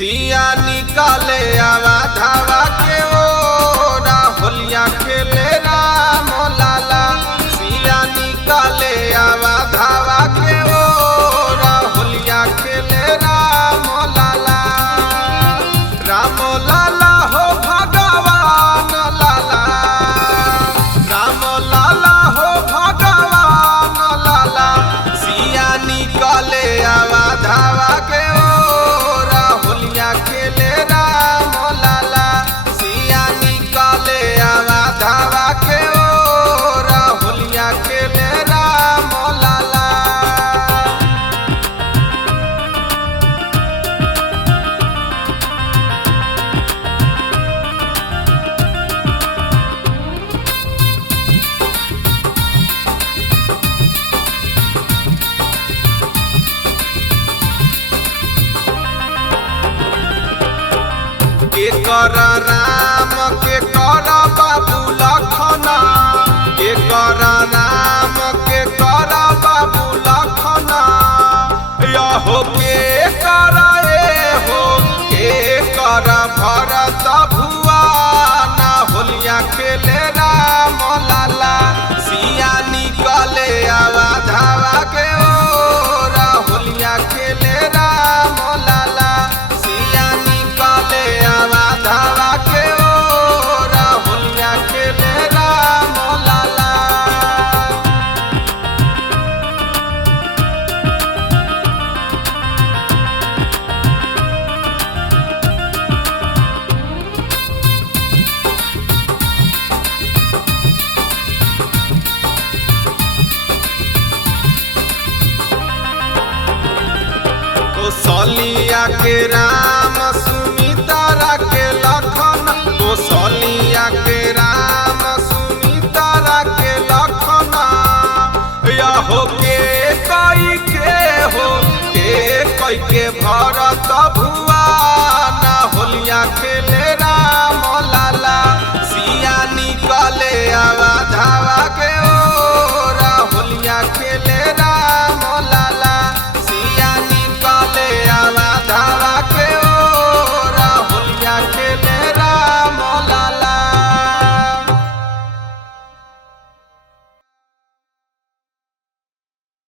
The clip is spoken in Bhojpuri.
सिया निकाले आवा धावा के ओरा होलिया खेले राम लाला। सिया निकाले आवा धावा के ओरा होलिया खेले राम लाला। राम लाला हो भगवान लाला, राम लाला हो भगवान लाला। सिया निकाले आवा धावा के ओरा होलिया खेले राम लाला। सिया निकाले आवा धावा के ओरा होलिया खेले राम लाला। के कर राम के कर बाबू लखना, के कर राम के कर बाबू लखना। यहो के कर हो के कर भरत भुआ ना होलिया खेले राम लाला। सिया निकले आवा धावा के ओरा होलिया खेले राम लाला। सिया निकले आवा धावा के ओरा होलिया खेले राम लाला। कौशल्या के राम सुमित्रा के लखन, कौशल्या के राम सुमित्रा के लखन। यहो के कई के भरत भुआ ना होलिया खेले